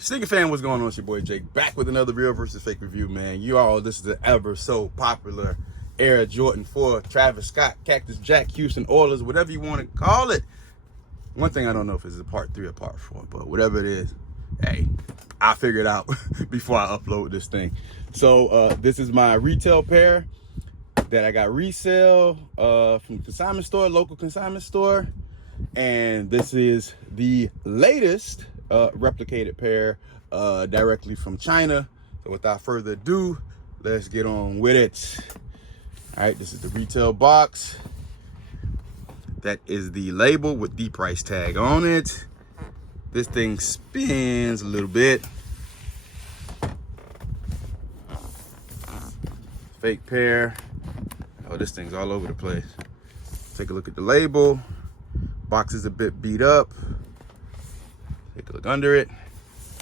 Sneaker fan, what's going on? It's your boy Jake, back with another real versus fake review, man. You all, this is the ever so popular Air Jordan 4, Travis Scott, Cactus Jack, Houston Oilers, whatever you want to call it. One thing I don't know if it's a part 3 or part 4, but whatever it is, hey, I'll figure it out before I upload this thing. So this is my retail pair that I got resale from consignment store, local consignment store. And this is the latest replicated pair directly from China. So without further ado, let's get on with it. All right, this is the retail box. That is the label with the price tag on it. This thing spins a little bit. Fake pair. Oh, this thing's all over the place. Take a look at the label. Box is a bit beat up. Take a look under it.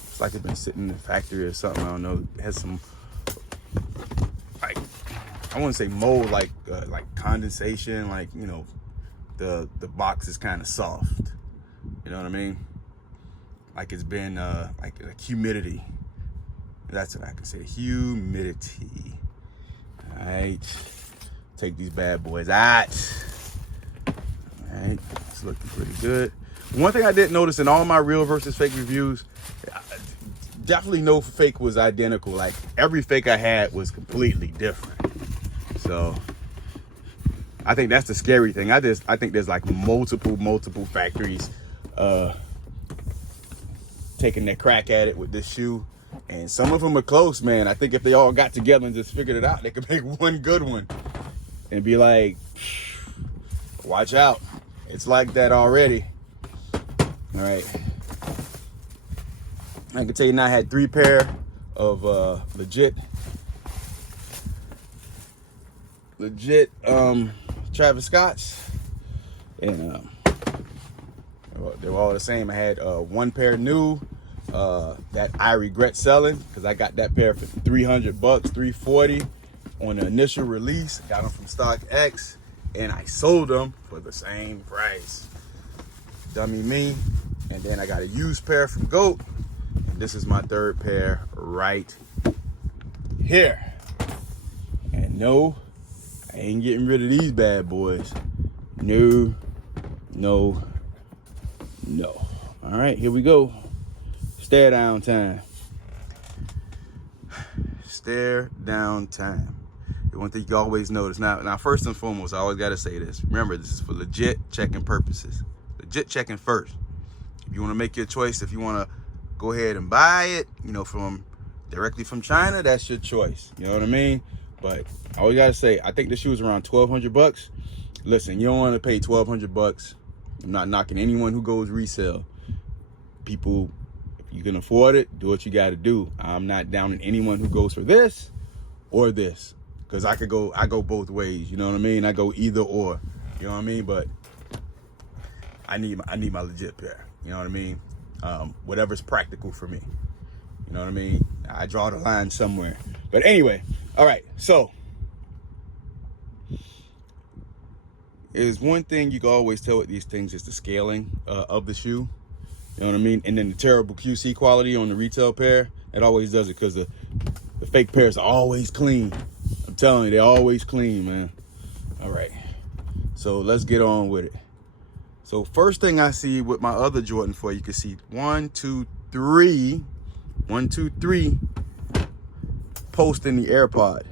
It's like it's been sitting in the factory or something. I don't know. It has some, like, I wouldn't say mold, like condensation. Like, you know, the box is kind of soft. You know what I mean? Like it's been like humidity. That's what I can say. Humidity. All right. Take these bad boys out. All right. It's looking pretty good. One thing I didn't notice in all my real versus fake reviews, definitely no fake was identical. Like every fake I had was completely different. So I think that's the scary thing. I think there's like multiple factories taking their crack at it with this shoe. And some of them are close, man. I think if they all got together and just figured it out, they could make one good one and be like, watch out. It's like that already. All right. I can tell you now I had 3 pair of legit Travis Scotts. And they were all the same. I had 1 pair new that I regret selling because I got that pair for $300, $340 on the initial release. Got them from StockX. And I sold them for the same price. Dummy me. And then I got a used pair from GOAT. And this is my 3rd pair right here. And no, I ain't getting rid of these bad boys. No. All right, here we go. Stare down time. Stare down time. One thing you always notice. Now, first and foremost, I always got to say this. Remember, this is for legit checking purposes. Legit checking first. If you want to make your choice, if you want to go ahead and buy it, you know, directly from China, that's your choice. You know what I mean? But I always got to say, I think the shoe is around $1,200. Listen, you don't want to pay $1,200. I'm not knocking anyone who goes resale. People, if you can afford it, do what you got to do. I'm not downing anyone who goes for this or this. Because I go both ways, you know what I mean? I go either or, you know what I mean? But I need my legit pair, you know what I mean? Whatever's practical for me, you know what I mean? I draw the line somewhere. But anyway, all right, so there's one thing you can always tell with these things is the scaling of the shoe, you know what I mean? And then the terrible QC quality on the retail pair, it always does it because the fake pairs are always clean. I'm telling you, they're always clean, man. All right, so let's get on with it. So first thing I see with my other Jordan 4, you can see 1, 2, 3 posts in the AirPod.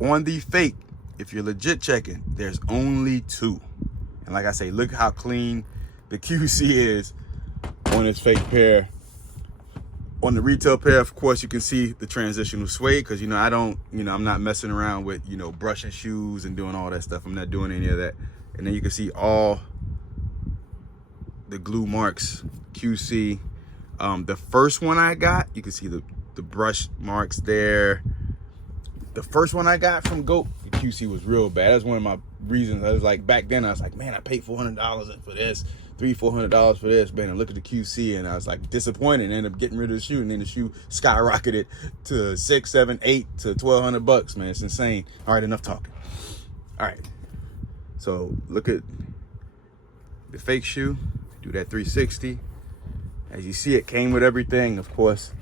On the fake, if you're legit checking, there's only 2. And like I say, look how clean the QC is on this fake pair. On the retail pair, of course, you can see the transitional suede because, you know, I'm not messing around with, you know, brushing shoes and doing all that stuff. I'm not doing any of that. And then you can see all the glue marks, QC. The first one I got, you can see the brush marks there. The first one I got from GOAT, the QC was real bad. That's one of my reasons. I was like, back then, I was like, man, I paid $400 for this. $300-400 for this, man. And look at the QC, and I was like disappointed. And ended up getting rid of the shoe, and then the shoe skyrocketed to $600, $700, $800 to $1,200, man. It's insane. All right, enough talking. All right, so look at the fake shoe. Do that 360, As you see, it came with everything, of course.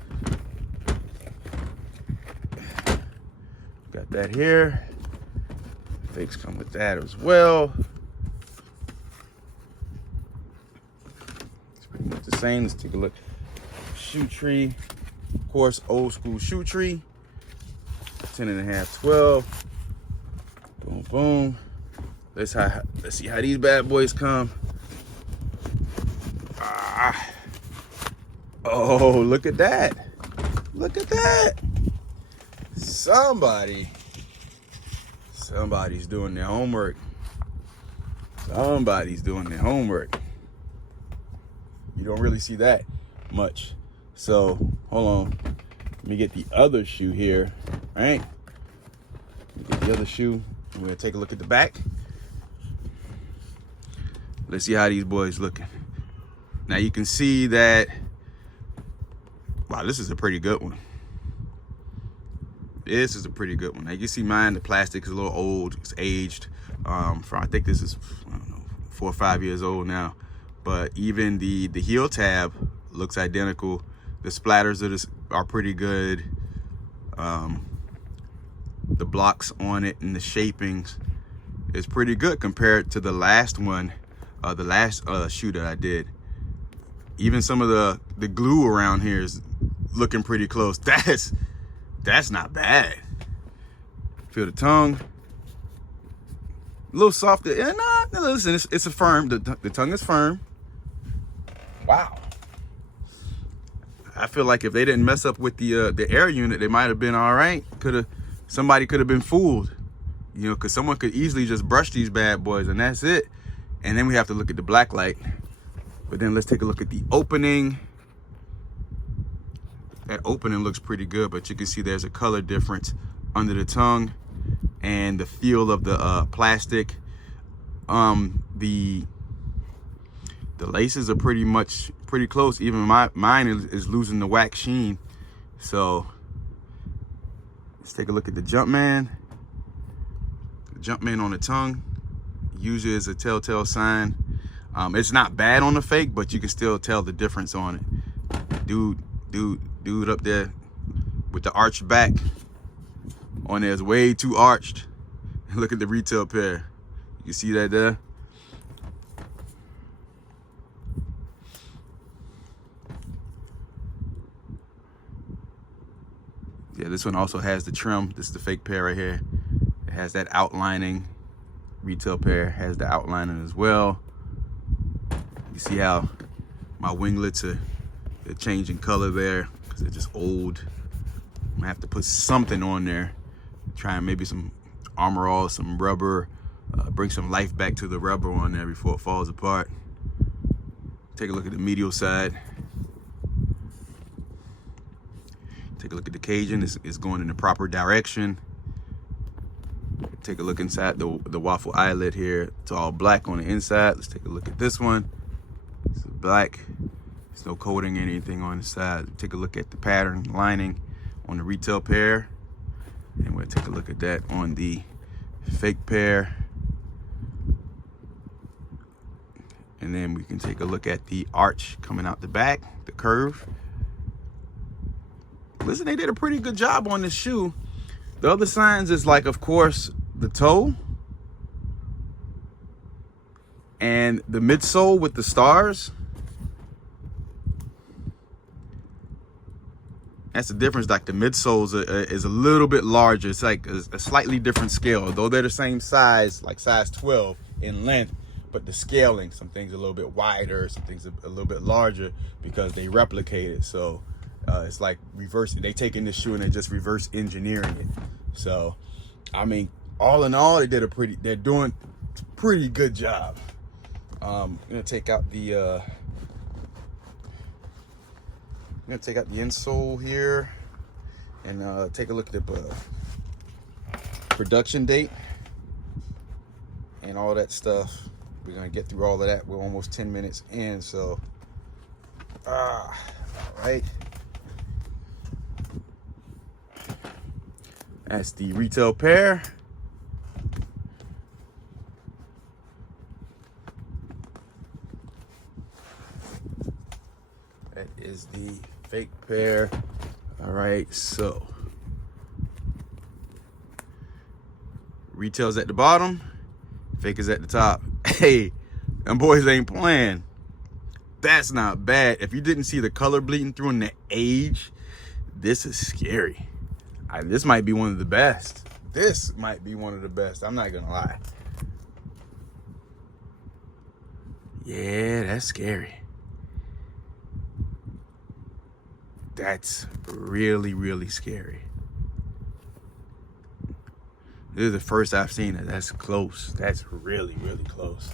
Got that here. Fakes come with that as well. It's pretty much the same. Let's take a look. Shoe tree. Of course, old school shoe tree. 10.5, 12. Boom, boom. Let's see how these bad boys come. Oh, look at that. Look at that. Somebody's doing their homework. Somebody's doing their homework. You don't really see that much. So, hold on. Let me get the other shoe here, all right? Let me get the other shoe. We're gonna take a look at the back. Let's see how these boys looking. Now you can see that, wow, this is a pretty good one. This is a pretty good one. Now you can see mine, the plastic is a little old, it's aged. I think this is, I don't know, 4 or 5 years old now. But even the heel tab looks identical. The splatters are pretty good. The blocks on it and the shapings is pretty good compared to the last one, the last shoe that I did. Even some of the glue around here is looking pretty close. That's not bad. Feel the tongue. A little softer. And listen, it's a firm. The tongue is firm. Wow. I feel like if they didn't mess up with the air unit, they might have been all right. Somebody could have been fooled, you know, because someone could easily just brush these bad boys and that's it. And then we have to look at the black light. But then let's take a look at the opening. That opening looks pretty good, but you can see there's a color difference under the tongue and the feel of the plastic. The laces are pretty close. Even mine is losing the wax sheen. So let's take a look at the Jumpman. The Jumpman on the tongue usually is a telltale sign. It's not bad on the fake, but you can still tell the difference on it. Dude up there with the arched back on there is way too arched. Look at the retail pair. You can see that there. Yeah, this one also has the trim. This is the fake pair right here. It has that outlining. Retail pair has the outlining as well. You see how my winglets they're changing color there because they're just old. I'm gonna have to put something on there. Try and maybe some Armor All, some rubber, bring some life back to the rubber on there before it falls apart. Take a look at the medial side. Take a look at the Cajun. It's going in the proper direction. Take a look inside the waffle eyelet here. It's all black on the inside. Let's take a look at this one. It's black. There's no coating or anything on the side. Take a look at the pattern lining on the retail pair. And we'll take a look at that on the fake pair. And then we can take a look at the arch coming out the back, the curve. Listen, they did a pretty good job on this shoe. The other signs is like, of course, the toe and the midsole with the stars. That's the difference. Like the midsoles is a little bit larger. It's like a slightly different scale, although they're the same size, like size 12 in length, but the scaling, some things a little bit wider, some things a little bit larger because they replicate it. So it's like reversing. They taking this shoe and they just reverse engineering it. So, I mean, all in all, they're doing a pretty good job. I'm gonna take out the insole here and take a look at the production date and all that stuff. We're gonna get through all of that. We're almost 10 minutes in, so all right. That's the retail pair. That is the fake pair. All right, so retail's at the bottom, fake is at the top. Hey, them boys ain't playing. That's not bad. If you didn't see the color bleeding through and the age, this is scary. This might be one of the best. This might be one of the best. I'm not gonna lie. Yeah, that's scary. That's really, really scary. This is the first I've seen it. That's close. That's really, really close.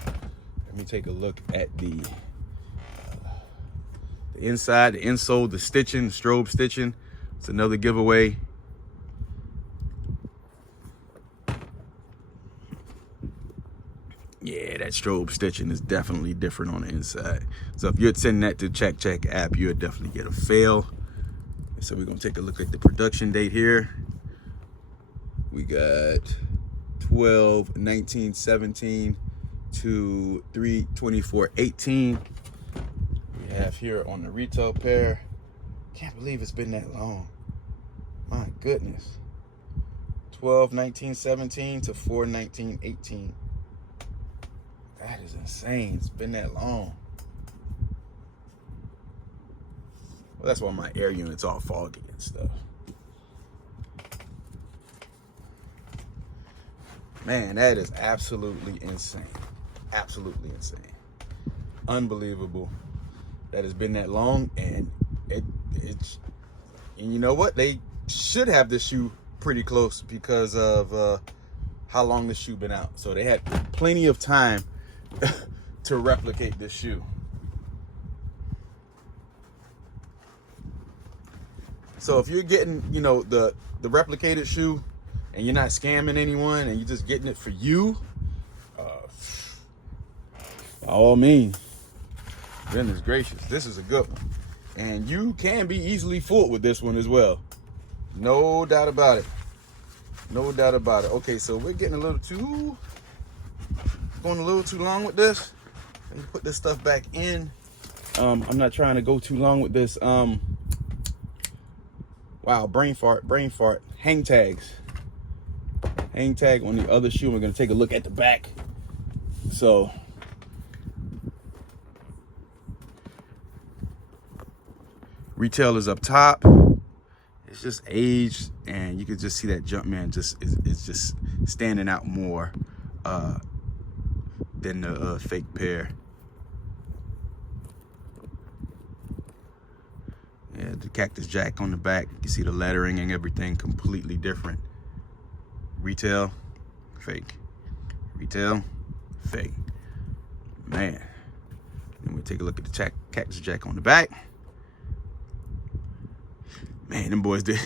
Let me take a look at the inside, the insole, the stitching, the strobe stitching. It's another giveaway. Yeah, that strobe stitching is definitely different on the inside. So if you're sending that to Check app, you'll definitely get a fail. So we're gonna take a look at the production date here. We got 12/19/17 to 3/24/18. We have here on the retail pair. Can't believe it's been that long. My goodness. 12/19/17 to 4/19/18. That is insane. It's been that long. Well, that's why my air unit's all foggy and stuff. Man, that is absolutely insane. Absolutely insane. Unbelievable that it's been that long, and it's and you know what? They should have this shoe pretty close because of how long this shoe been out. So they had plenty of time to replicate this shoe. So if you're getting, you know, the replicated shoe and you're not scamming anyone and you're just getting it for you, by all means, goodness gracious, this is a good one. And you can be easily fooled with this one as well. No doubt about it. No doubt about it. Okay, so we're getting going a little too long with this. Let me put this stuff back in. I'm not trying to go too long with this. Wow, brain fart. Hang tags. Hang tag on the other shoe. We're gonna take a look at the back. So retail is up top. It's just aged, and you can just see that Jumpman is just standing out more than the fake pair. Yeah, the Cactus Jack on the back. You can see the lettering and everything completely different. Retail, fake. Retail, fake. Man. Then we take a look at the Cactus Jack on the back. Man, them boys did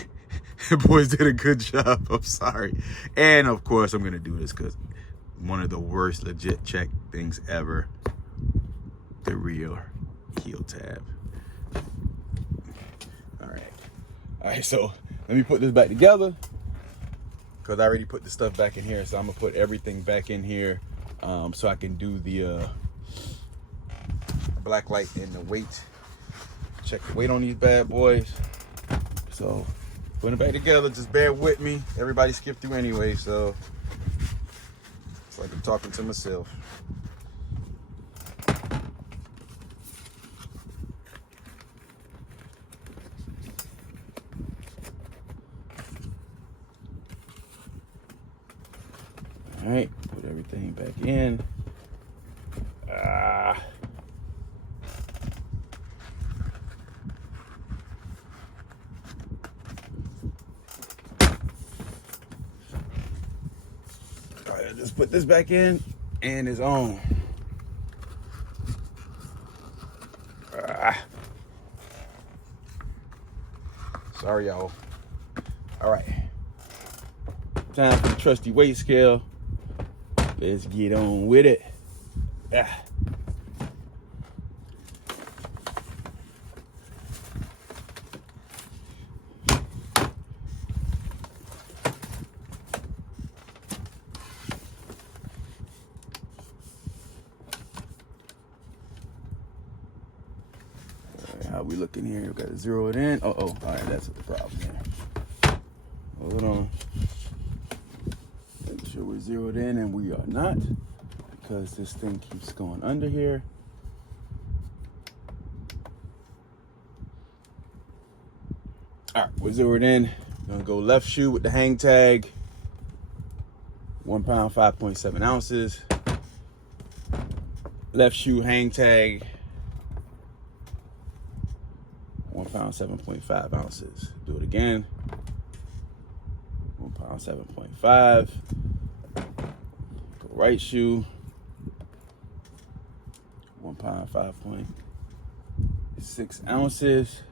a good job. I'm sorry. And of course, I'm gonna do this because one of the worst legit check things ever. The rear heel tab. All right, so let me put this back together because I already put the stuff back in here. So I'm gonna put everything back in here so I can do the black light and the weight. Check the weight on these bad boys. So putting it back together, just bear with me. Everybody skipped through anyway, so it's like I'm talking to myself. All right, put everything back in. All right, just put this back in and it's on. Sorry, y'all. All right, time for the trusty weight scale. Let's get on with it. Yeah. How we looking here? We got to zero it in. All right, that's what the problem here. Hold on. Make sure we're zeroed in, and we are not, because this thing keeps going under here. All right, we're zeroed in. Gonna go left shoe with the hang tag. 1 pound, 5.7 ounces. Left shoe hang tag. 1 pound, 7.5 ounces. Do it again. 1 pound, 7.5. Go right shoe. 1 pound, 5.6 ounces.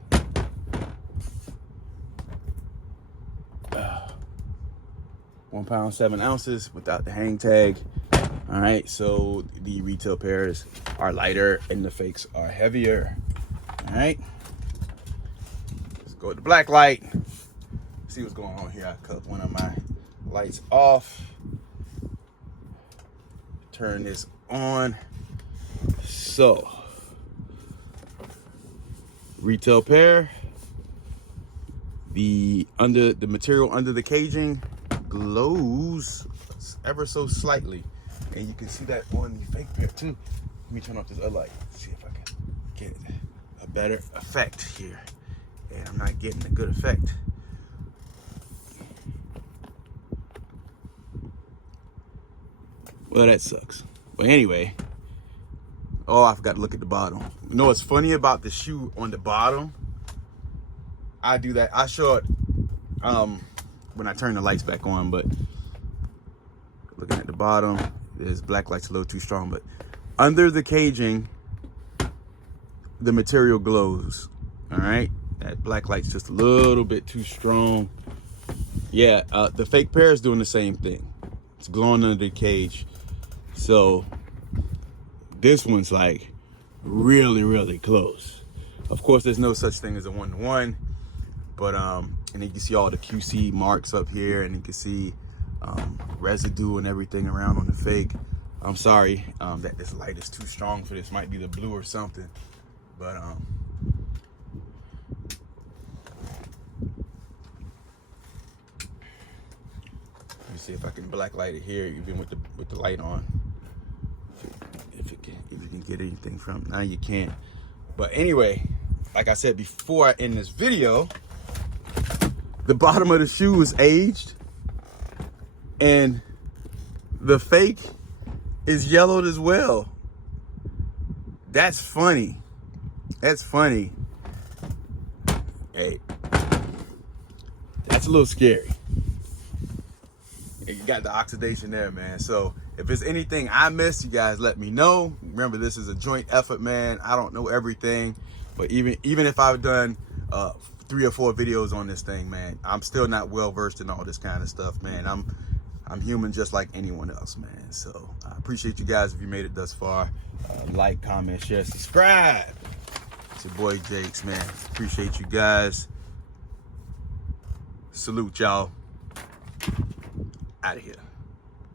1 pound, 7 ounces without the hang tag. All right, so the retail pairs are lighter and the fakes are heavier. All right, let's go with the black light. See what's going on here. I cut one of my lights off. Turn this on. So, retail pair. The material under the caging glows ever so slightly, and you can see that on the fake pair too. Let me turn off this other light, see if I can get a better effect here. And I'm not getting a good effect. Well, that sucks. But anyway, oh, I forgot to look at the bottom. You know what's funny about the shoe on the bottom? I do that. I show it when I turn the lights back on, but looking at the bottom, this black light's a little too strong, but under the caging, the material glows. All right, that black light's just a little bit too strong. Yeah, the fake pair is doing the same thing. It's glowing under the cage. So this one's like really, really close. Of course, there's no such thing as a 1-to-1, but and you can see all the QC marks up here, and you can see residue and everything around on the fake. I'm sorry that this light is too strong for this. Might be the blue or something, but let me see if I can black light it here, even with the light on. If you can get anything from now, you can't. But anyway, like I said before, I end this video, the bottom of the shoe is aged, and the fake is yellowed as well. That's funny. That's funny. Hey, that's a little scary. You got the oxidation there, man. So if there's anything I missed, you guys let me know. Remember, this is a joint effort, man. I don't know everything, but even if I've done 3 or 4 videos on this thing, man, I'm still not well versed in all this kind of stuff, man. I'm human just like anyone else, man. So I appreciate you guys if you made it thus far. Like, comment, share, subscribe. It's your boy Jakes, man. Appreciate you guys. Salute, y'all. Out of here.